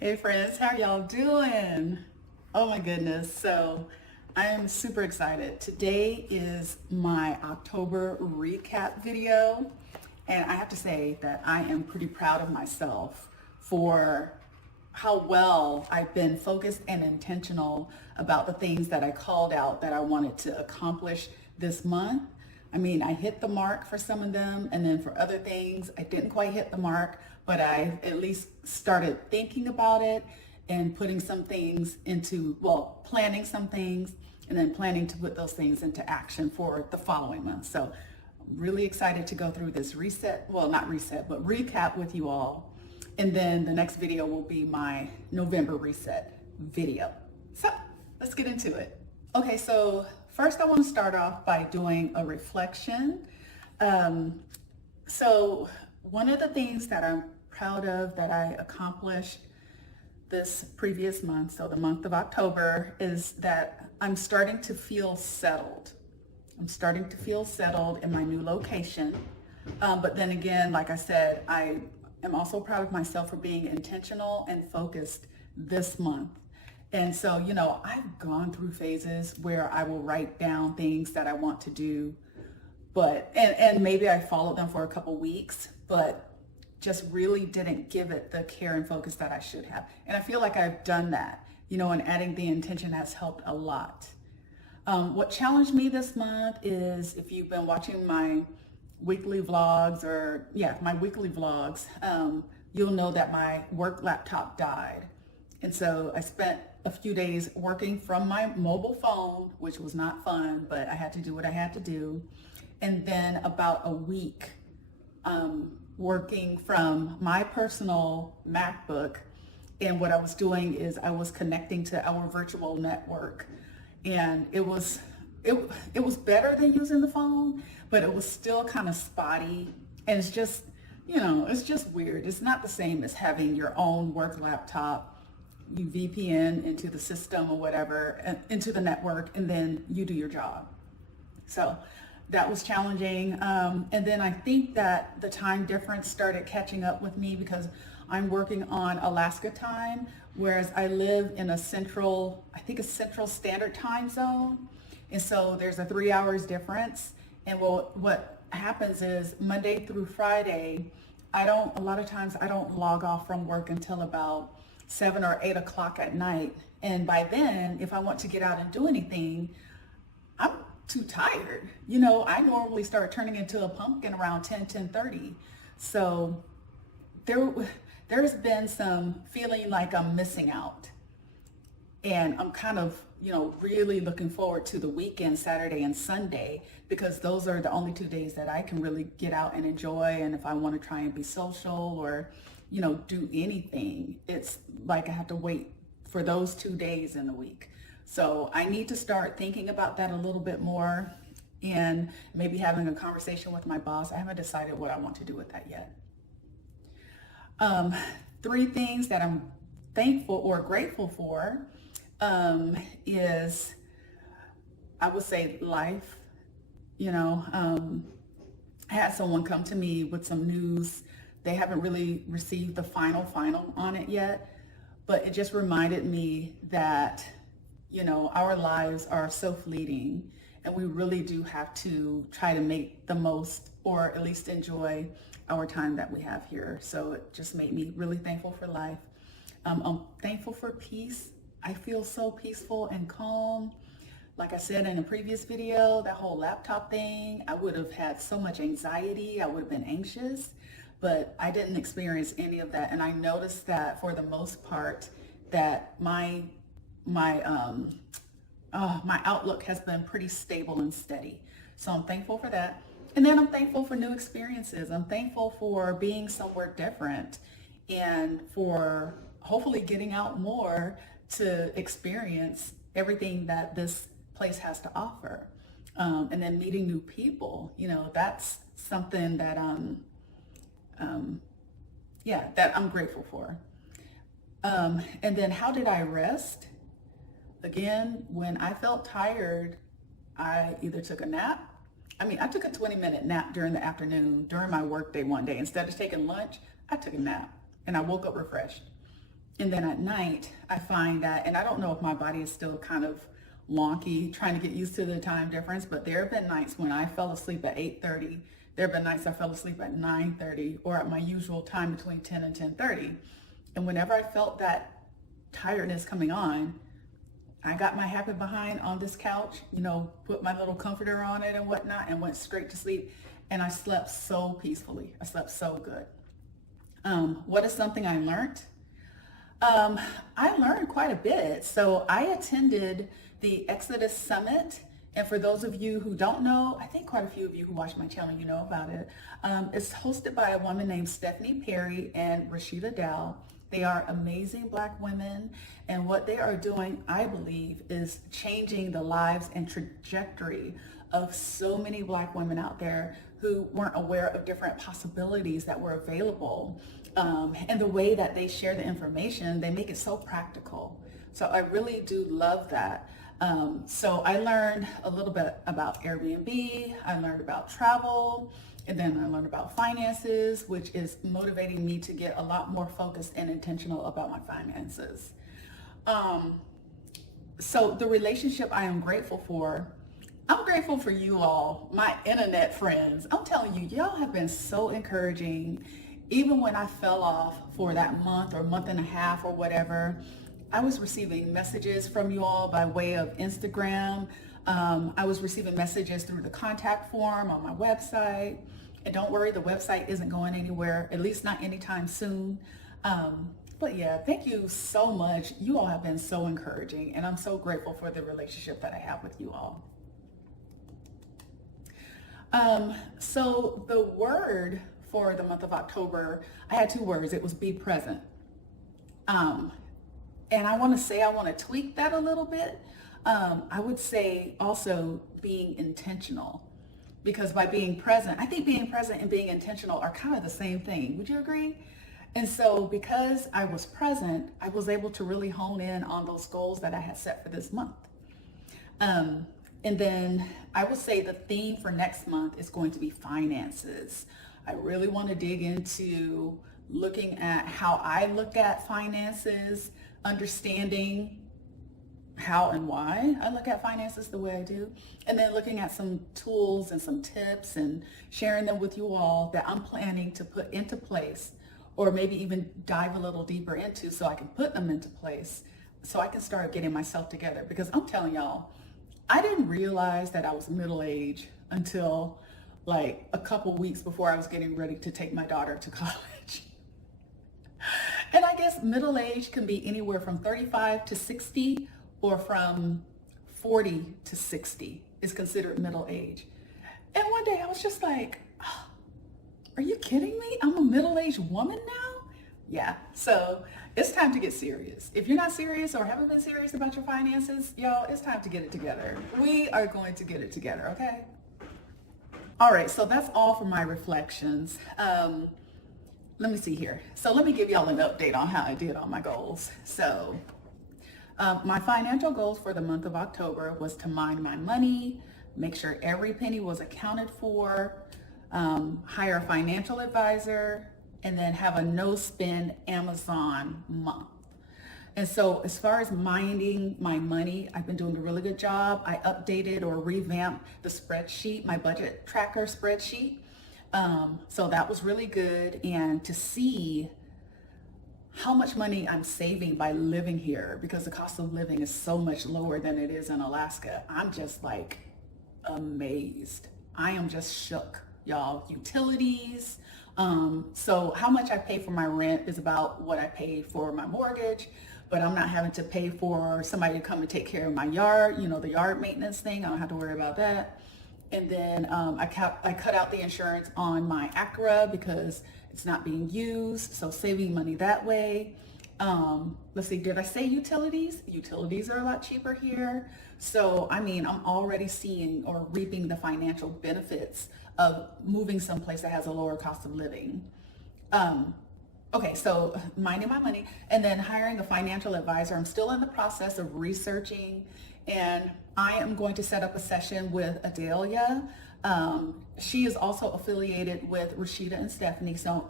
Hey friends, how y'all doing? Oh my goodness, so I am super excited. Today is my October recap video, and I have to say that I am pretty proud of myself for how well I've been focused and intentional about the things that I called out that I wanted to accomplish this month. I mean, I hit the mark for some of them, and then for other things, I didn't quite hit the mark, but I at least started thinking about it and putting some things into, well, planning some things, and then planning to put those things into action for the following month. So I'm really excited to go through this reset, well, not reset, but recap with you all. And then the next video will be my November reset video. So let's get into it. Okay, so first I want to start off by doing a reflection. So one of the things that I'm proud of that I accomplished this previous month, so the month of October, is that I'm starting to feel settled. I'm starting to feel settled in my new location. But then again, like I said, I am also proud of myself for being intentional and focused this month. And so, you know, I've gone through phases where I will write down things that I want to do, but, and maybe I followed them for a couple weeks, but just really didn't give it the care and focus that I should have. And I feel like I've done that, you know, and adding the intention has helped a lot. What challenged me this month is, if you've been watching my weekly vlogs, you'll know that my work laptop died. And so I spent a few days working from my mobile phone, which was not fun, but I had to do what I had to do. And then about a week working from my personal MacBook. And what I was doing is I was connecting to our virtual network. And it was better than using the phone, but it was still kind of spotty. And it's just, you know, it's just weird. It's not the same as having your own work laptop. You VPN into the system or whatever, into the network, and then you do your job. So that was challenging. And then I think that the time difference started catching up with me because I'm working on Alaska time, whereas I live in a central standard time zone. And so there's a 3 hours difference. And what happens is Monday through Friday, a lot of times I don't log off from work until about 7 or 8 o'clock at night. And by then, if I want to get out and do anything, I'm too tired. You know, I normally start turning into a pumpkin around 10:30. So there's been some feeling like I'm missing out. And I'm kind of, you know, really looking forward to the weekend, Saturday and Sunday, because those are the only 2 days that I can really get out and enjoy. And if I want to try and be social or, you know, do anything, it's like I have to wait for those 2 days in the week. So I need to start thinking about that a little bit more and maybe having a conversation with my boss. I haven't decided what I want to do with that yet. 3 things that I'm thankful or grateful for is, I would say, life. You know, I had someone come to me with some news. They haven't really received the final on it yet, but it just reminded me that, you know, our lives are so fleeting, and we really do have to try to make the most, or at least enjoy our time that we have here. So it just made me really thankful for life. I'm thankful for peace. I feel so peaceful and calm. Like I said in a previous video, that whole laptop thing, I would have had so much anxiety. I would have been anxious, but I didn't experience any of that. And I noticed that for the most part, that my outlook has been pretty stable and steady. So I'm thankful for that. And then I'm thankful for new experiences. I'm thankful for being somewhere different and for hopefully getting out more to experience everything that this place has to offer. And then meeting new people, you know, that's something that that I'm grateful for. And then how did I rest? Again, when I felt tired, I either took a nap I took a 20-minute nap during the afternoon during my work day one day. Instead of taking lunch, I took a nap and I woke up refreshed. And then at night, I find that, and I don't know if my body is still kind of wonky, trying to get used to the time difference, but there have been nights when I fell asleep at 8:30. There have been nights I fell asleep at 9:30 or at my usual time between 10 and 10:30. And whenever I felt that tiredness coming on, I got my happy behind on this couch, put my little comforter on it and whatnot, and went straight to sleep. And I slept so peacefully. I slept so good. What is something I learned? I learned quite a bit. So I attended the Exodus Summit. And for those of you who don't know, I think quite a few of you who watch my channel, you know about it. It's hosted by a woman named Stephanie Perry and Rashida Dow. They are amazing Black women, and what they are doing, I believe, is changing the lives and trajectory of so many Black women out there who weren't aware of different possibilities that were available. And the way that they share the information, they make it so practical. So I really do love that. So I learned a little bit about Airbnb, I learned about travel, and then I learned about finances, which is motivating me to get a lot more focused and intentional about my finances. So the relationship I am grateful for, I'm grateful for you all, my internet friends. I'm telling you, y'all have been so encouraging. Even when I fell off for that month or month and a half or whatever, I was receiving messages from you all by way of Instagram. I was receiving messages through the contact form on my website. And don't worry, the website isn't going anywhere, at least not anytime soon. But yeah, thank you so much. You all have been so encouraging, and I'm so grateful for the relationship that I have with you all. So the word for the month of October, I had two words. It was be present. And I want to tweak that a little bit. I would say also being intentional, because by being present, I think being present and being intentional are kind of the same thing. Would you agree? And so because I was present, I was able to really hone in on those goals that I had set for this month. And then I would say the theme for next month is going to be finances. I really want to dig into looking at how I look at finances, understanding how and why I look at finances the way I do, and then looking at some tools and some tips and sharing them with you all that I'm planning to put into place, or maybe even dive a little deeper into so I can put them into place so I can start getting myself together. Because I'm telling y'all, I didn't realize that I was middle-aged until like a couple weeks before I was getting ready to take my daughter to college. And I guess middle age can be anywhere from 35 to 60, or from 40 to 60 is considered middle age. And one day I was just like, oh, are you kidding me? I'm a middle-aged woman now? Yeah, so it's time to get serious. If you're not serious or haven't been serious about your finances, y'all, it's time to get it together. We are going to get it together, okay? All right, so that's all for my reflections. Let me see here. So let me give y'all an update on how I did on my goals. So my financial goals for the month of October was to mind my money, make sure every penny was accounted for, hire a financial advisor, and then have a no-spend Amazon month. And so as far as minding my money, I've been doing a really good job. I updated or revamped the spreadsheet, my budget tracker spreadsheet. So that was really good. And to see how much money I'm saving by living here, because the cost of living is so much lower than it is in Alaska, I'm just like amazed. I am just shook, y'all. Utilities. So how much I pay for my rent is about what I paid for my mortgage, but I'm not having to pay for somebody to come and take care of my yard, the yard maintenance thing. I don't have to worry about that. And then I cut out the insurance on my Acura because it's not being used, so saving money that way. Let's see, did I say utilities? Utilities are a lot cheaper here. So, I'm already seeing or reaping the financial benefits of moving someplace that has a lower cost of living. Okay, so minding my money and then hiring a financial advisor. I'm still in the process of researching, and I am going to set up a session with Adelia She is also affiliated with Rashida and Stephanie. So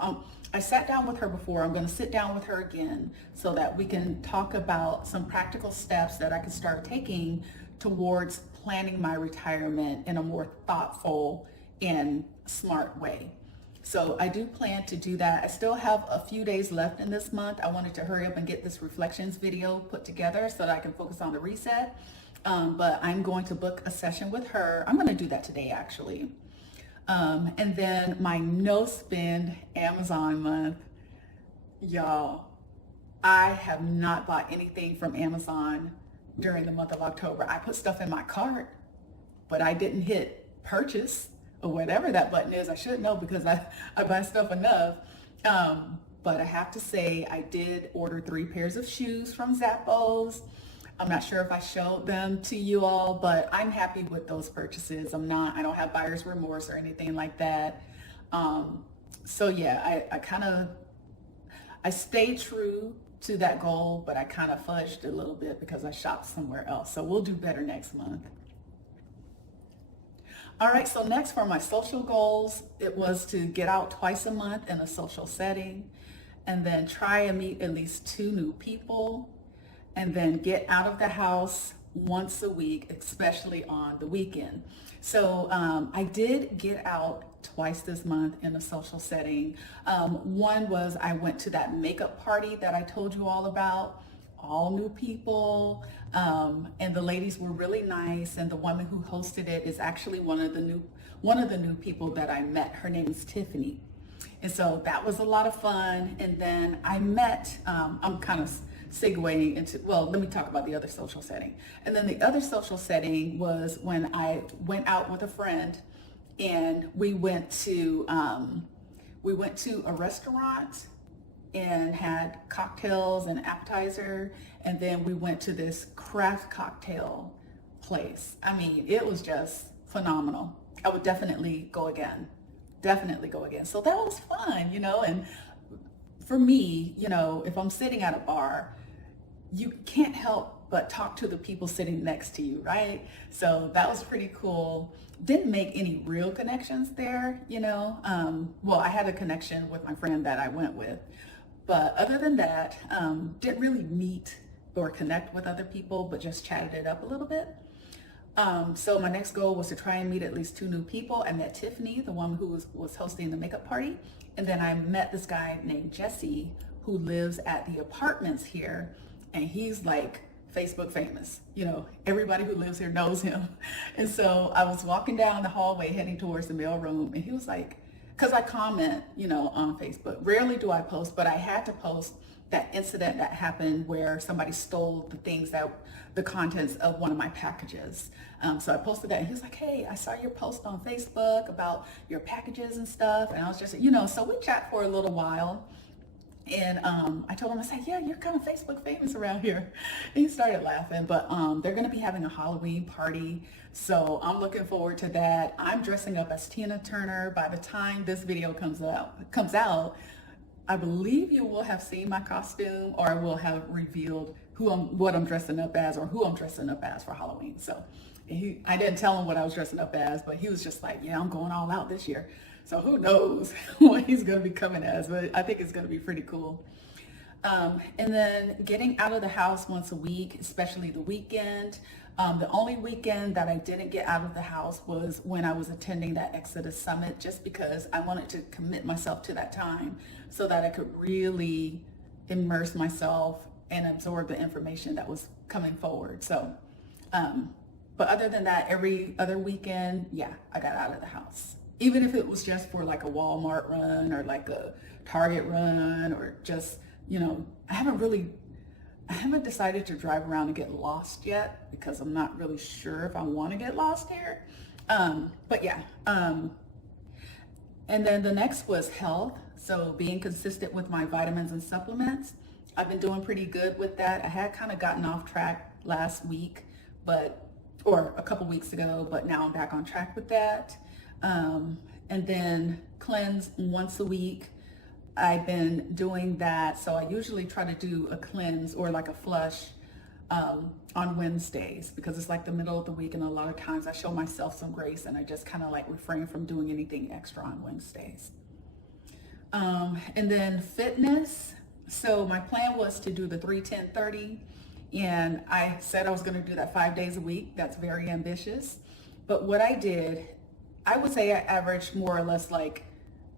I sat down with her before. I'm going to sit down with her again so that we can talk about some practical steps that I can start taking towards planning my retirement in a more thoughtful and smart way. So I do plan to do that. I still have a few days left in this month. I wanted to hurry up and get this reflections video put together so that I can focus on the reset. But I'm going to book a session with her. I'm going to do that today, actually. And then my no spend Amazon month. Y'all, I have not bought anything from Amazon during the month of October. I put stuff in my cart, but I didn't hit purchase or whatever that button is. I should know because I buy stuff enough. But I have to say I did order 3 pairs of shoes from Zappos. I'm not sure if I showed them to you all, but I'm happy with those purchases. I don't have buyer's remorse or anything like that. So yeah, I stayed true to that goal, but I kind of fudged a little bit because I shopped somewhere else. So we'll do better next month. All right, so next for my social goals, it was to get out twice a month in a social setting, and then try and meet at least 2 new people, and then get out of the house once a week, especially on the weekend. So I did get out twice this month in a social setting. One was I went to that makeup party that I told you all about, all new people, and the ladies were really nice, and the woman who hosted it is actually one of the new people that I met. Her name is Tiffany. And so that was a lot of fun. And then I met, I'm kind of segueing into, well, let me talk about the other social setting. And then the other social setting was when I went out with a friend, and we went to a restaurant and had cocktails and appetizer, and then we went to this craft cocktail place. I mean, it was just phenomenal. I would definitely go again. Definitely go again. So that was fun, and for me, if I'm sitting at a bar, you can't help but talk to the people sitting next to you, right? So that was pretty cool. Didn't make any real connections there, well, I had a connection with my friend that I went with, but other than that, didn't really meet or connect with other people, but just chatted it up a little bit. So my next goal was to try and meet at least 2 new people. I met Tiffany, the one who was hosting the makeup party. And then I met this guy named Jesse who lives at the apartments here. And he's like Facebook famous. Everybody who lives here knows him. And so I was walking down the hallway heading towards the mailroom, and he was like, because I comment, on Facebook. Rarely do I post, but I had to post that incident that happened where somebody stole the contents of one of my packages. So I posted that, and he was like, hey, I saw your post on Facebook about your packages and stuff. And I was just, so we chat for a little while. And I told him, I said, yeah, you're kind of Facebook famous around here. And he started laughing, but they're going to be having a Halloween party. So I'm looking forward to that. I'm dressing up as Tina Turner. By the time this video comes out, I believe you will have seen my costume, or I will have revealed what I'm dressing up as, or who I'm dressing up as for Halloween. So I didn't tell him what I was dressing up as, but he was just like, yeah, I'm going all out this year. So who knows what he's going to be coming as, but I think it's going to be pretty cool. And then getting out of the house once a week, especially the weekend. The only weekend that I didn't get out of the house was when I was attending that Exodus Summit, just because I wanted to commit myself to that time so that I could really immerse myself and absorb the information that was coming forward. So, but other than that, every other weekend, yeah, I got out of the house. Even if it was just for like a Walmart run or like a Target run, or just, I haven't decided to drive around and get lost yet, because I'm not really sure if I want to get lost here. But yeah. And then the next was health. So being consistent with my vitamins and supplements. I've been doing pretty good with that. I had kind of gotten off track last week, or a couple weeks ago, but now I'm back on track with that. And then cleanse once a week. I've been doing that. So I usually try to do a cleanse or like a flush on Wednesdays, because it's like the middle of the week, and a lot of times I show myself some grace and I just kind of like refrain from doing anything extra on Wednesdays. And then fitness. So my plan was to do the 3-10-30, and I said I was going to do that 5 days a week. That's very ambitious. But what I did, I would say I averaged more or less like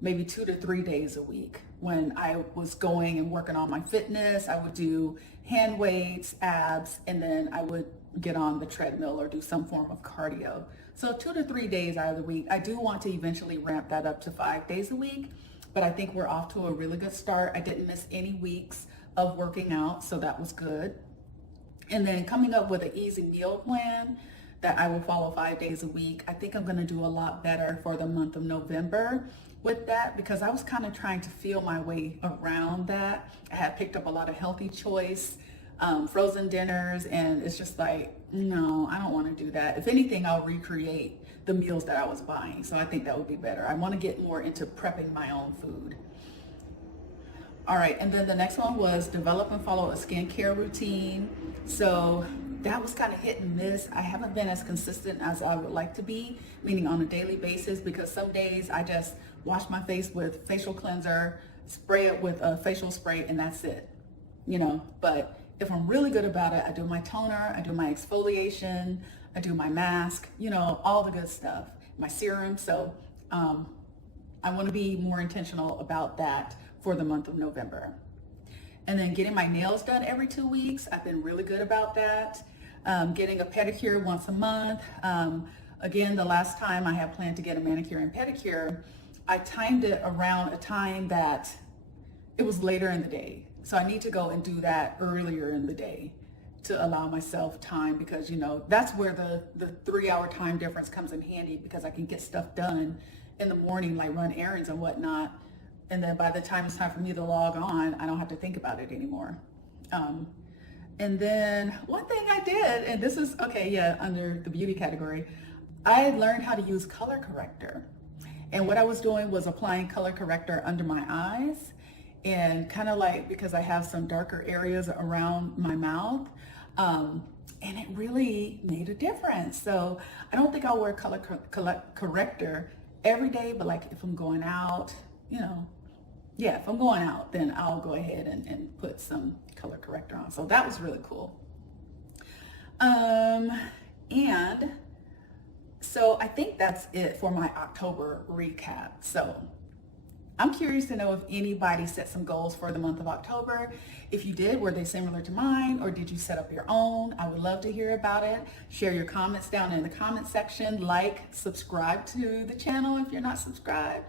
maybe 2 to 3 days a week. When I was going and working on my fitness, I would do hand weights, abs, and then I would get on the treadmill or do some form of cardio. So 2 to 3 days out of the week. I do want to eventually ramp that up to 5 days a week, but I think we're off to a really good start. I didn't miss any weeks of working out, so that was good. And then coming up with an easy meal plan that I will follow 5 days a week. I think I'm going to do a lot better for the month of November with that, because I was kind of trying to feel my way around that. I had picked up a lot of healthy choice, frozen dinners, and it's just like, no, I don't want to do that. If anything, I'll recreate the meals that I was buying. So I think that would be better. I want to get more into prepping my own food. All right, and then the next one was develop and follow a skincare routine. So that was kind of hit and miss. I haven't been as consistent as I would like to be, meaning on a daily basis, because some days I just wash my face with facial cleanser, spray it with a facial spray, and that's it, you know. But if I'm really good about it, I do my toner, I do my exfoliation, I do my mask, you know, all the good stuff, my serum. So I want to be more intentional about that for the month of November. And then getting my nails done every 2 weeks. I've been really good about that. Getting a pedicure once a month. Again, the last time I had planned to get a manicure and pedicure, I timed it around a time that it was later in the day. So I need to go and do that earlier in the day to allow myself time, because, you know, that's where the 3-hour time difference comes in handy, because I can get stuff done in the morning, like run errands and whatnot. And then by the time it's time for me to log on, I don't have to think about it anymore. And then one thing I did, and this is, okay, yeah, under the beauty category, I learned how to use color corrector. And what I was doing was applying color corrector under my eyes, and kind of like, because I have some darker areas around my mouth, and it really made a difference. So I don't think I'll wear color corrector every day, but like if I'm going out, you know, yeah, if I'm going out, then I'll go ahead and put some color corrector on. So that was really cool. And so I think that's it for my October recap. So I'm curious to know if anybody set some goals for the month of October. If you did, were they similar to mine, or did you set up your own? I would love to hear about it. Share your comments down in the comment section. Like, subscribe to the channel if you're not subscribed.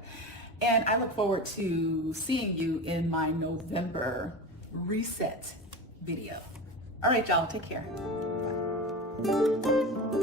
And I look forward to seeing you in my November reset video. All right, y'all, take care. Bye.